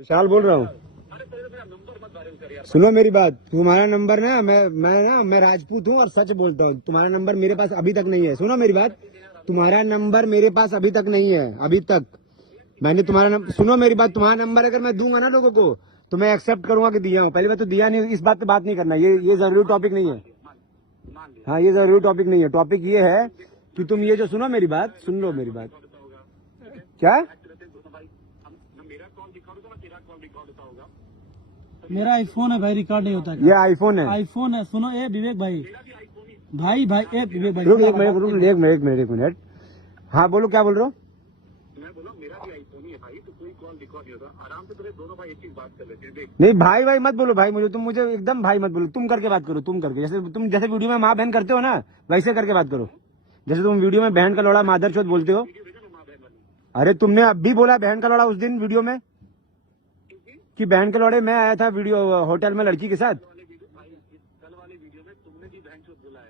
विशाल बोल रहा हूँ। सुनो मेरी बात, तुम्हारा नंबर ना मैं राजपूत हूँ और सच बोलता हूँ। तुम्हारा नंबर मेरे पास अभी तक नहीं है। सुनो मेरी बात, तुम्हारा नंबर मेरे पास अभी तक नहीं है। अभी तक मैंने तुम्हारा नंबर, सुनो मेरी बात, तुम्हारा नंबर अगर मैं दूंगा ना लोगों को तो मैं एक्सेप्ट करूंगा कि दिया हूँ। पहली बात तो दिया नहीं, इस बात पे बात नहीं करना। ये जरूरी टॉपिक नहीं है। हाँ, ये जरूरी टॉपिक नहीं है। टॉपिक ये है कि तुम ये जो, सुनो मेरी बात, सुन लो मेरी बात। क्या? मेरा आईफोन है भाई, रिकॉर्ड नहीं होता। ये आईफोन है? आईफोन है। सुनो ए विवेक भाई, भाई विवेक भाई, रुक एक मिनट। हाँ बोलो, क्या बोल रहे हो? मैं बोला मेरा भी आईफोन ही है भाई, तो कोई कॉल रिकॉर्ड नहीं होता। आराम से तुम्हें दोनों भाई एक चीज बात कर लेते हैं। देख, नहीं भाई मत बोलो भाई, मुझे एकदम भाई मत बोलो। तुम करके बात करो, तुम करके, जैसे वीडियो में माँ बहन करते हो ना, वैसे करके बात करो। जैसे तुम वीडियो में बहन का लौड़ा मादर चौथ बोलते हो। अरे तुमने अब भी बोला बहन का लौड़ा उस दिन वीडियो में, कि बहन के लौड़े मैं आया था वीडियो होटल में लड़की के साथ।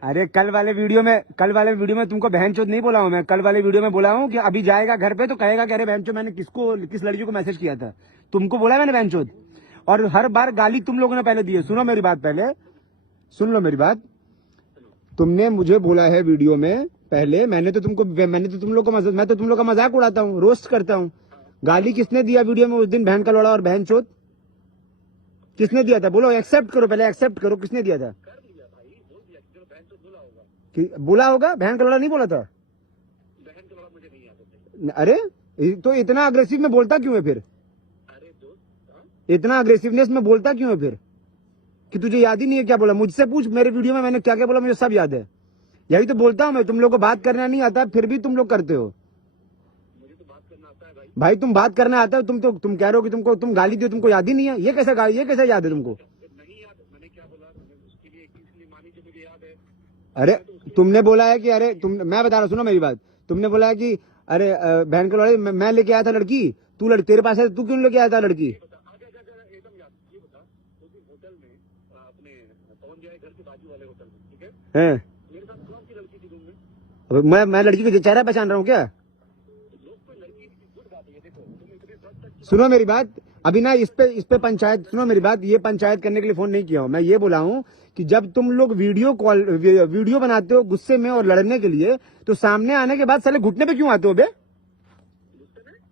अरे कल वाले वीडियो में तुमको बहन चोद नहीं बोला हूँ मैं। कल वाले वीडियो में बोला हूँ कि अभी जाएगा घर पे तो कहेगा कि अरे बहन चोद, मैंने किस लड़की को मैसेज किया था, तुमको बोला मैंने बहन चोद। और हर बार गाली तुम लोगों ने पहले दी है। सुनो मेरी बात, पहले सुन लो मेरी बात। तुमने मुझे बोला है वीडियो में पहले, मैं तो तुम लोग का मजाक उड़ाता हूँ, रोस्ट करता हूँ। गाली किसने दिया वीडियो में उस दिन, बहन का लौड़ा और बहन चोद? किसने दिया था? बोलो, एक्सेप्ट करो, पहले एक्सेप्ट करो, किसने दिया था? बोला होगा, बहन का लौड़ा नहीं बोला था। बहन का लौड़ा मुझे नहीं आता। अरे तो इतना अग्रेसिव में बोलता क्यों है फिर? अरे दोस्त, इतना अग्रेसिवनेस में बोलता क्यों है फिर? कि तुझे याद ही नहीं है क्या बोला? मुझसे पूछ, मेरे वीडियो में मैंने क्या क्या बोला, मुझे सब याद है। यही तो बोलता हूँ मैं, तुम लोग को बात करना नहीं आता, फिर भी तुम लोग करते हो। मुझे तो बात करना आता है भाई। भाई तुम बात करना आता है, तुम कह रहे हो कि तुम गाली दियो, तुमको याद ही नहीं है। ये कैसा याद है तुमको? नहीं याद, मैंने क्या बोला उसके लिए एक चीज मानी जो मुझे याद है। अरे तुमने बोला है कि मैं बता रहा हूँ, सुनो मेरी बात। तुमने बोला है कि अरे बहन के लौड़े मैं लेके आया था लड़की, तेरे पास है, तू क्यों लेके आया था लड़की? एकदम याद, ये बता, उस दिन होटल में अपने पवन जाए घर के बाजू वाले होटल में, ठीक है, मेरे साथ कौन सी लड़की थी रूम में? मैं लड़की का चेहरा पहचान रहा हूँ क्या? लोग कोई लड़की की गुड बात है। देखो तुम इतने सच सुनो मेरी बात, अभी ना इस पे पंचायत, सुनो मेरी बात, ये पंचायत करने के लिए फोन नहीं किया हूँ मैं। ये बोला हूँ कि जब तुम लोग वीडियो बनाते हो गुस्से में और लड़ने के लिए, तो सामने आने के बाद साले घुटने पे क्यों आते हो बे?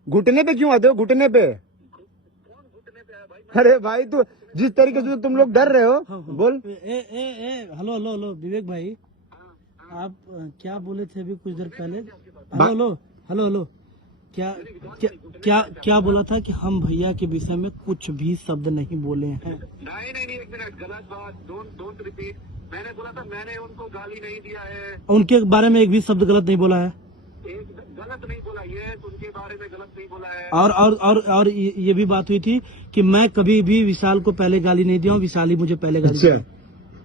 घुटने पे क्यों आते हो? घुटने पे? कौन घुटने पे आया भाई? अरे भाई, तो जिस तरीके से तुम लोग डर रहे हो, बोल। हेलो विवेक भाई, आप क्या बोले थे अभी कुछ देर पहले? हेलो क्या बोला था कि हम भैया के विषय में कुछ भी शब्द नहीं बोले हैं? नहीं, एक मिनट, गलत बात, डोंट रिपीट। मैंने बोला था, मैंने उनको गाली नहीं दिया है। उनके बारे में एक भी शब्द गलत नहीं बोला है? एक गलत नहीं बोला, ये उनके बारे में गलत नहीं बोला है। और ये भी बात हुई थी कि मैं कभी भी विशाल को पहले गाली नहीं दिया हूँ, विशाल ही मुझे पहले गाली दिया।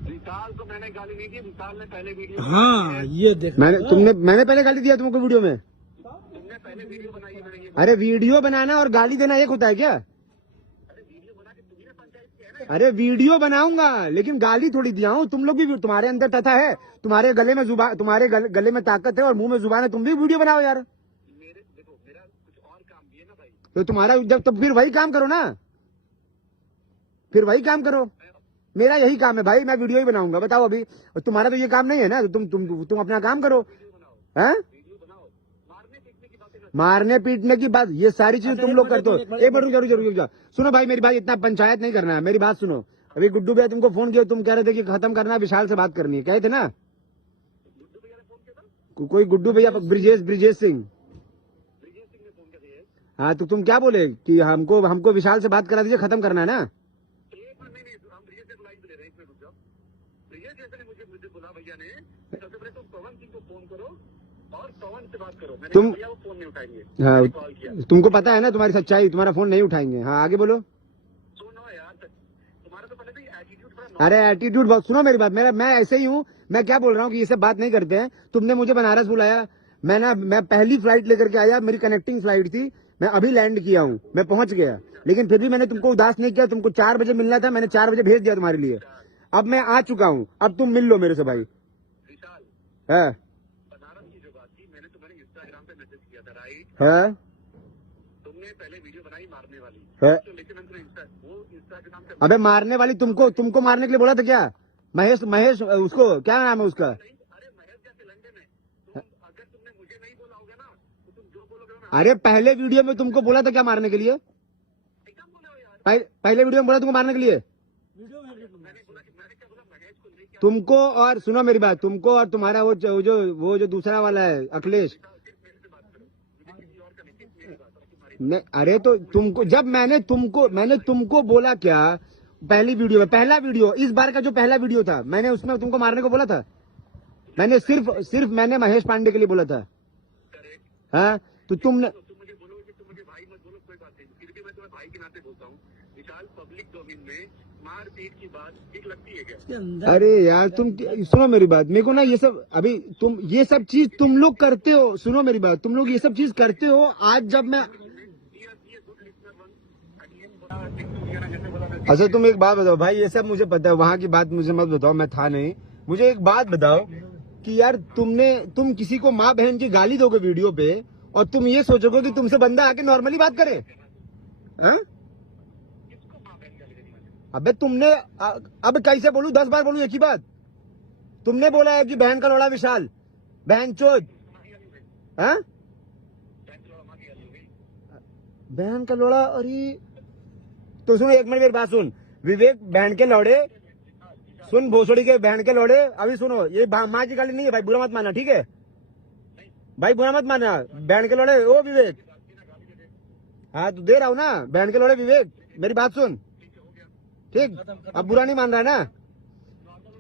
विशाल को मैंने गाली नहीं दी, विशाल ने पहले वीडियो। हाँ, ये देख, मैंने पहले गाली दिया तुमको वीडियो में? तुमने पहले वीडियो बनाई है, मैंने ये। अरे वीडियो बनाना और गाली देना एक होता है क्या? अरे वीडियो बना के तुम्ही ने पंचायत किया है ना। अरे वीडियो बनाऊंगा लेकिन गाली थोड़ी दिया हूँ। तुम लोग भी, तुम्हारे अंदर तथा है, तुम्हारे गले में जुबान, तुम्हारे गले में ताकत है और मुंह में जुबान है, तुम भी वीडियो बनाओ यार। देखो मेरा कुछ और काम भी है ना भाई। तो तुम्हारा जब फिर वही काम करो ना, फिर वही काम करो। मेरा यही काम है भाई, मैं वीडियो ही बनाऊंगा। बताओ अभी, तुम्हारा तो ये काम नहीं है ना, तो तुम अपना काम करो। हैं? मारने पीटने की बात, ये सारी चीज तुम लोग करते हो। एक मिनट रुक जाओ। सुनो भाई मेरी बात, इतना पंचायत नहीं करना है, मेरी बात सुनो। अभी गुड्डू भैया तुमको फोन किया, तुम कह रहे थे कि खत्म करना है, विशाल से बात करनी है, कहे थे ना? कोई गुड्डू भैया, ब्रिजेश सिंह। हाँ, तो तुम क्या बोले कि हमको विशाल से बात करा दीजिए, खत्म करना है ना? मुझे बोला भैया ने, सबसे पहले तुम पवन सिंह को फोन करो और पवन से बात करो। मैंने तुम भैया वो फोन नहीं उठाएंगे। हाँ, कॉल किया, तुमको पता है ना तुम्हारी सच्चाई, तुम्हारा फोन नहीं उठाएंगे। हाँ आगे बोलो। सुनो यार, तुम्हारा तो पहले भी एटीट्यूड थोड़ा। अरे एटीट्यूड बहुत, सुनो मेरी बात, मैं ऐसे ही हूँ। मैं क्या बोल रहा हूँ कि ये सब बात नहीं करते हैं। तुमने मुझे बनारस बुलाया, मैं पहली फ्लाइट लेकर के आया, मेरी कनेक्टिंग फ्लाइट थी, मैं अभी लैंड किया हूँ, मैं पहुंच गया, लेकिन फिर भी मैंने तुमको उदास नहीं किया। तुमको 4 बजे मिलना था, मैंने 4 बजे भेज दिया तुम्हारे लिए। अब मैं आ चुका हूँ, अब तुम मिल लो मेरे से भाई। विशाल, है बनारस की जो बात थी, मैंने तुम्हें इंस्टाग्राम पे मैसेज किया था, राइट? है तुमने पहले वीडियो बनाई मारने वाली, है। तो लेकिन जो नाम से अबे मारने वाली तुमको मारने के लिए बोला था क्या? महेश उसको क्या नाम है उसका? अरे महेश जैसे लंडे में अगर तुमने मुझे नहीं बोला होगा ना तो तुम जो बोलोगे मैं अरे पहले वीडियो में तुमको बोला था क्या मारने के लिए? एकदम बोले हो यार। पहले वीडियो में बोला तुमको मारने के लिए? वीडियो भेज दो। मैंने क्या बोला महेश को लेके तुमको और सुनो मेरी बात, तुमको और तुम्हारा वो जो दूसरा वाला है अखिलेश, अरे तो तुमको जब मैंने तुमको बोला क्या पहली वीडियो में, पहला वीडियो इस बार का जो पहला वीडियो था, मैंने उसमें तुमको मारने को बोला था? मैंने सिर्फ मैंने महेश पांडे के लिए बोला था। हाँ तो तुमने तुम मुझे बोलोगे कि तुम मुझे भाई मत बोलो, कोई बात नहीं, फिर भी मैं तुम्हें भाई के नाते बोलता हूँ। विशाल पब्लिक डोमेन में मारपीट की बात ठीक लगती है क्या? इसके अंदर अरे यार तुम सुनो मेरी बात, मेरे को ना ये सब अभी तुम ये सब चीज तुम लोग करते हो, सुनो मेरी बात, तुम लोग ये सब चीज करते हो। आज जब मैं अच्छा तुम एक बात बताओ भाई, ये सब मुझे पता है, वहाँ की बात मुझे मत बताओ, मैं था नहीं। मुझे एक बात बताओ कि यार तुम किसी को माँ बहन की गाली दोगे वीडियो पे और तुम ये सोचोगे कि तुमसे बंदा आके नॉर्मली बात करे? हाँ? अबे तुमने अब कैसे बोलूं, 10 बार बोलूं एक ही बात? तुमने बोला है कि बहन का लोड़ा विशाल, बहन चोद, हाँ? बहन का लोड़ा? अरे तो सुनो एक मिनट मेरी बात सुन, विवेक बहन के लौड़े, सुन भोसड़ी के बहन के लौड़े, अभी सुनो, ये माँ की गाली नहीं है भाई, बुरा मत मानना, ठीक है भाई, बुरा मत मानना। बहन के लौड़े ओ विवेक, हाँ तो दे रहा हूँ ना, बहन के लौड़े विवेक, मेरी बात सुन, ठीक? अब बुरा नहीं मान रहा है ना?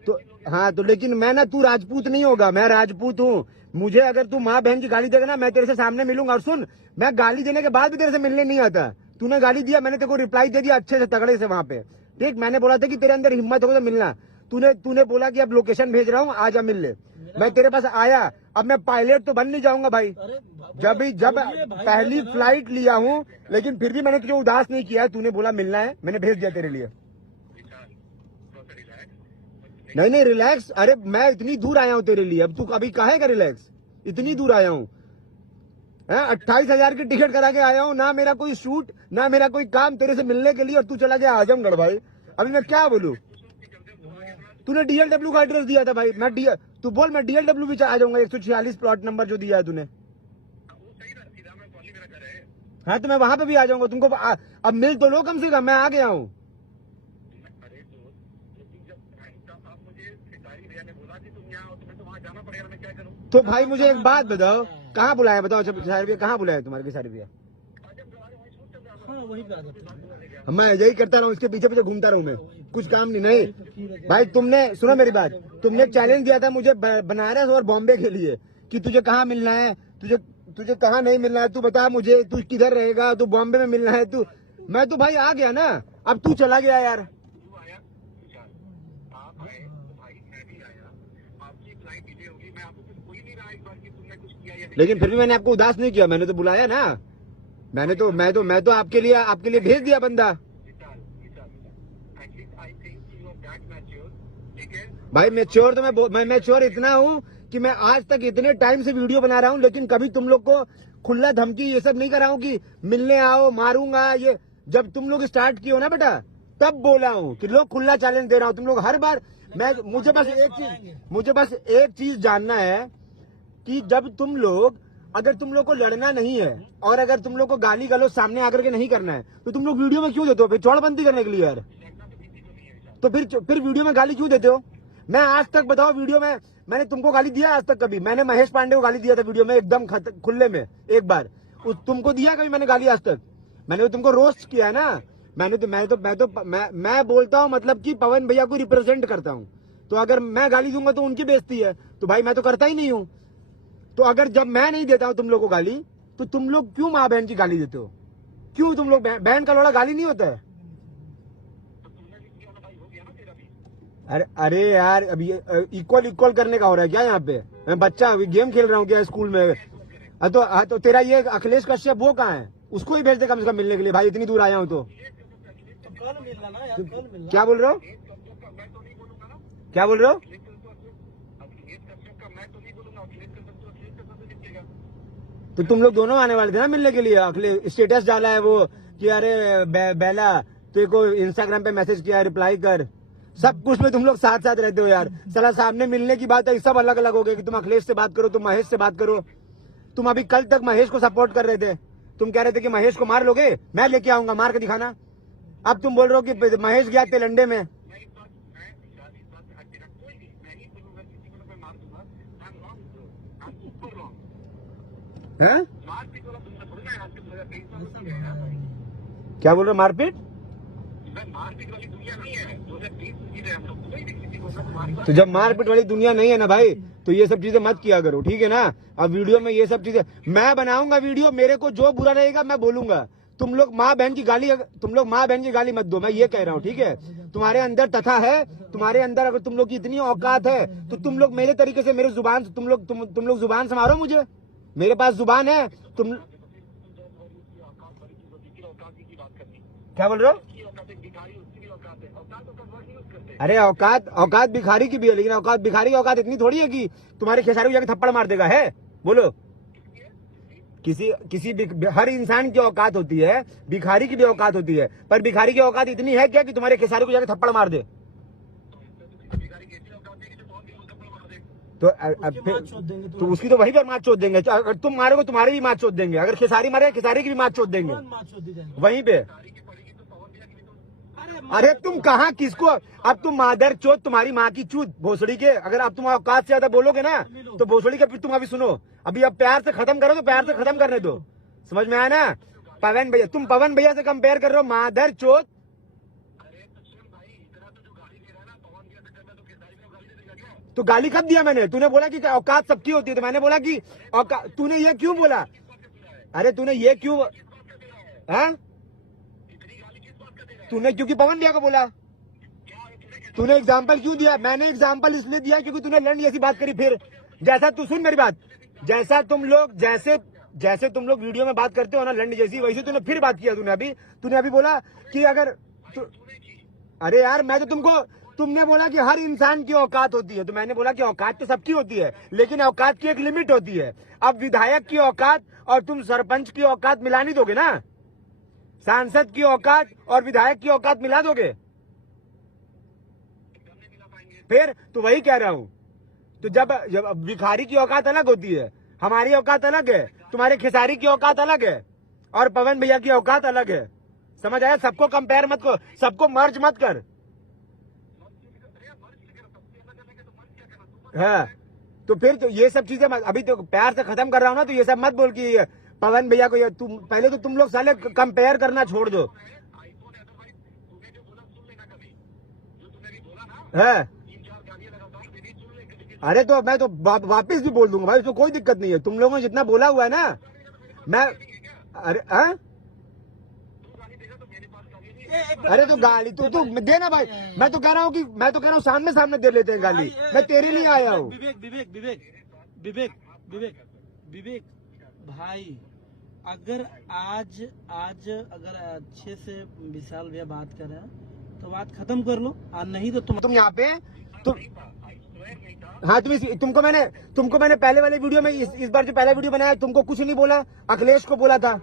तो हाँ तो लेकिन मैं ना, तू राजपूत नहीं होगा, मैं राजपूत हूँ। मुझे अगर तू माँ बहन की गाली देगा ना, मैं तेरे से सामने मिलूंगा। और सुन, मैं गाली देने के बाद भी तेरे से मिलने नहीं आता। तूने गाली दिया, मैंने तेरे को रिप्लाई दे दिया अच्छे से, तगड़े से वहां पे, ठीक? मैंने बोला था कि तेरे अंदर हिम्मत होगा तो मिलना। तूने बोला कि अब लोकेशन भेज रहा हूँ, आजा मिल ले। मैं तेरे पास आया, अब मैं पायलट तो बन नहीं जाऊंगा भाई, जब पहली फ्लाइट लिया हूँ, लेकिन फिर भी मैंने तुझे उदास नहीं किया। तूने बोला मिलना है, मैंने भेज दिया तेरे लिए। नहीं रिलैक्स, अरे मैं इतनी दूर आया हूँ तेरे लिए, अब तू अभी काहे का रिलैक्स? इतनी दूर आया हूँ, 28,000 की टिकट करा के आया हूँ, ना मेरा कोई शूट ना मेरा कोई काम तेरे से मिलने के लिए, और तू चला गया आजमगढ़ भाई। अभी मैं क्या बोलूँ? तूने DLW का एड्रेस दिया था भाई, तू बोल मैं DLW भी आ जाऊंगा, 146 प्लॉट नंबर जो दिया है तूने। हाँ तो मैं वहां पे भी आ जाऊंगा, तुमको अब मिल तो लो कम से कम, मैं आ गया हूँ। तो भाई मुझे एक बात बताओ, कहाँ बुलाया बताओ, किसारी भैया कहाँ बुलाया तुम्हारे किसारी भैया? हाँ वही पे आ जाते हैं। मैं यही करता रहा हूँ, इसके पीछे पीछे घूमता रहूँ मैं, कुछ काम नहीं भाई। तुमने सुनो मेरी बात, तुमने चैलेंज दिया था मुझे बनारस और बॉम्बे के लिए कि तुझे कहाँ मिलना है, तुझे कहाँ नहीं मिलना है, तू बता मुझे, तू किधर रहेगा, तू बॉम्बे में मिलना है तू। मैं तो भाई आ गया ना, अब तू चला गया यार। लेकिन फिर भी मैंने आपको उदास नहीं किया, मैंने तो बुलाया ना, मैं तो आपके लिए भेज दिया बंदा। भाई मैच्योर तो मैं मैच्योर इतना हूँ कि मैं आज तक इतने टाइम से वीडियो बना रहा हूँ, लेकिन कभी तुम लोग को खुला धमकी ये सब नहीं कर रहा हूँ कि मिलने आओ मारूंगा। ये जब तुम लोग स्टार्ट किए हो ना बेटा, तब बोला हूँ कि लोग खुला चैलेंज दे रहा हूँ। तुम लोग हर बार मुझे बस एक चीज जानना है कि जब अगर तुम लोग को लड़ना नहीं है और अगर तुम लोग को गाली गलौज सामने आकर के नहीं करना है, तो तुम लोग वीडियो में क्यों देते हो? फिर चौड़बंदी करने के लिए यार, तो फिर वीडियो में गाली क्यों देते हो? मैं आज तक बताओ वीडियो में मैंने तुमको गाली दिया आज तक कभी? मैंने महेश पांडे को गाली दिया था वीडियो में एकदम खुले में एक बार, तुमको दिया कभी मैंने गाली आज तक? मैंने तो तुमको रोस्ट किया है ना। मैं बोलता हूँ मतलब कि पवन भैया को रिप्रेजेंट करता हूँ, तो अगर मैं गाली दूंगा तो उनकी बेइज्जती है, तो भाई मैं तो करता ही नहीं हूँ। तो अगर जब मैं नहीं देता हूँ तुम लोग को गाली, तो तुम लोग क्यों माँ बहन की गाली देते हो? क्यों? तुम लोग बहन का लोड़ा गाली नहीं होता है? अरे यार अभी इक्वल करने का हो रहा है क्या यहाँ पे? मैं बच्चा अभी गेम खेल रहा हूँ क्या स्कूल में? तो तेरा ये अखिलेश कश्यप वो कहाँ है? उसको ही भेज दे कम से कम मिलने के लिए भाई, इतनी दूर आया हूँ तो। क्या बोल रहे हो? क्या बोल रहे हो? तो तुम लोग दोनों आने वाले थे ना मिलने के लिए। अखिलेश स्टेटस डाला है वो कि अरे बेला तेरे को इंस्टाग्राम पे मैसेज किया, रिप्लाई कर, सब कुछ में तुम लोग साथ साथ रहते हो यार। साला सामने मिलने की बात है, सब अलग अलग हो गए कि तुम अखिलेश से बात करो, तुम महेश से बात करो। तुम अभी कल तक महेश को सपोर्ट कर रहे थे, तुम कह रहे थे कि महेश को मार लोगे, मैं लेके आऊंगा, मार के दिखाना। अब तुम बोल रहे हो कि महेश गया तेलंडे में। हैं? क्या बोल रहे हो, मारपीट? तो जब मारपीट वाली दुनिया नहीं है ना भाई, तो ये सब चीजें मत किया करो, ठीक है ना। अब वीडियो में ये सब चीजें मैं बनाऊंगा, वीडियो मेरे को जो बुरा रहेगा मैं बोलूंगा। तुम लोग माँ बहन की गाली मत दो, मैं ये कह रहा हूँ, ठीक है। तुम्हारे अंदर तथा है, तुम्हारे अंदर अगर तुम लोग की इतनी औकात है तो तुम लोग मेरे तरीके से मेरे जुबान तुम लोग जुबान से मारो मुझे। मेरे पास जुबान है। तुम क्या बोल रहे हो? अरे औकात भिखारी की भी है, लेकिन औकात भिखारी की औकात इतनी थोड़ी है कि तुम्हारे खेसारी को जाके थप्पड़ मार देगा, है? बोलो। हर इंसान की औकात होती है, भिखारी की भी औकात होती है, पर भिखारी की औकात इतनी है क्या कि तुम्हारे खेसारी को जाके थप्पड़ मार दे? तो उसकी तो वहीं पर मार चोद देंगे। अगर तुम मारोगे तुम्हारी भी मार चोद देंगे, अगर खेसारी मारे खेसारी की भी मार चोद देंगे वहीं पे। अरे तुम कहाँ किसको, अब तुम मादर चोद, तुम्हारी माँ की चूत भोसड़ी के, अगर अब तुम औकात से ज्यादा बोलोगे ना तो भोसड़ी के, फिर तुम अभी सुनो, अभी अब प्यार से खत्म करो तो प्यार से खत्म करने दो, समझ में आया ना। पवन भैया, तुम पवन भैया से कंपेयर कर रहे हो, मादर चोद। तो गाली कब दिया मैंने? तूने बोला कि औकात सबकी होती है, तो मैंने बोला कि औकात। तूने ये क्यों बोला? अरे तूने ये क्यों, हाँ? तूने क्योंकि पवन भैया को बोला, तूने एग्जाम्पल क्यों दिया? मैंने एग्जाम्पल इसलिए दिया क्योंकि तूने लंड जैसी बात करी। फिर जैसा तू, सुन मेरी बात, जैसे तुम लोग वीडियो में बात करते हो ना लंड जैसी, वैसे तूने फिर बात किया। तूने अभी बोला कि अगर अरे यार, मैं तो तुमने बोला कि हर इंसान की औकात होती है, तो मैंने बोला कि औकात तो सबकी होती है, लेकिन औकात की एक लिमिट होती है। अब विधायक की औकात और तुम सरपंच की औकात मिला नहीं दोगे ना, सांसद की औकात और विधायक की औकात मिला दोगे? फिर तो वही कह रहा हूं। तो जब भिखारी की औकात अलग होती है, हमारी औकात अलग है, तुम्हारे खेसारी की औकात अलग है, और पवन भैया की औकात अलग है, समझ आया? सबको कंपेयर मत कर, सबको मर्ज मत कर। हाँ, तो फिर तो ये सब चीजें अभी तो प्यार से खत्म कर रहा हूँ ना, तो ये सब मत बोल कि पवन भैया को, तुम पहले तो तुम लोग साले कंपेयर करना छोड़ दो। है? अरे तो मैं तो वापिस भी बोल दूंगा भाई, उसमें कोई दिक्कत नहीं है। तुम लोगों ने जितना बोला हुआ है ना, मैं अरे तो गाली तो देना भाई। मैं तो कह रहा हूँ सामने दे लेते हैं गाली। मैं तेरे लिए आया हूँ। विवेक भाई, अगर आज अगर अच्छे से विशाल भैया बात कर रहे हैं तो बात खत्म कर लो, और नहीं तो तुम यहाँ पे हाँ, तुमको मैंने पहले वाले वीडियो में, इस बार जो पहला वीडियो बनाया, तुमको कुछ नहीं बोला, अखिलेश को बोला था,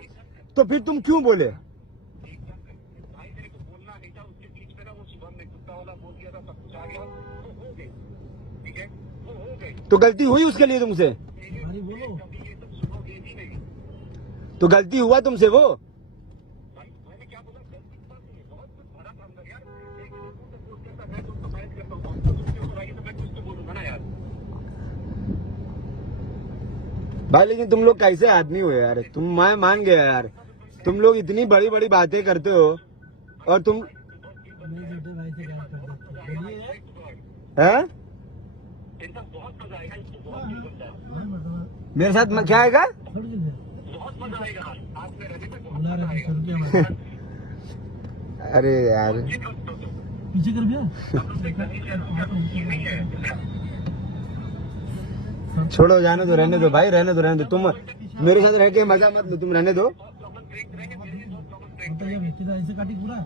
तो फिर तुम क्यों बोले? तो गलती हुई उसके लिए तुमसे? तो गलती हुआ तुमसे वो? भाई लेकिन तुम लोग कैसे आदमी हो यार? मैं मान गया यार, तुम लोग इतनी बड़ी बड़ी बातें करते हो और तुम है? मेरे साथ क्या आएगा? अरे यार पीछे कर भैया, छोड़ो, जाने दो, रहने दो भाई, रहने दो। तुम मेरे साथ रह के मजा मत लो, तुम रहने दो। ऐसे काटी पूरा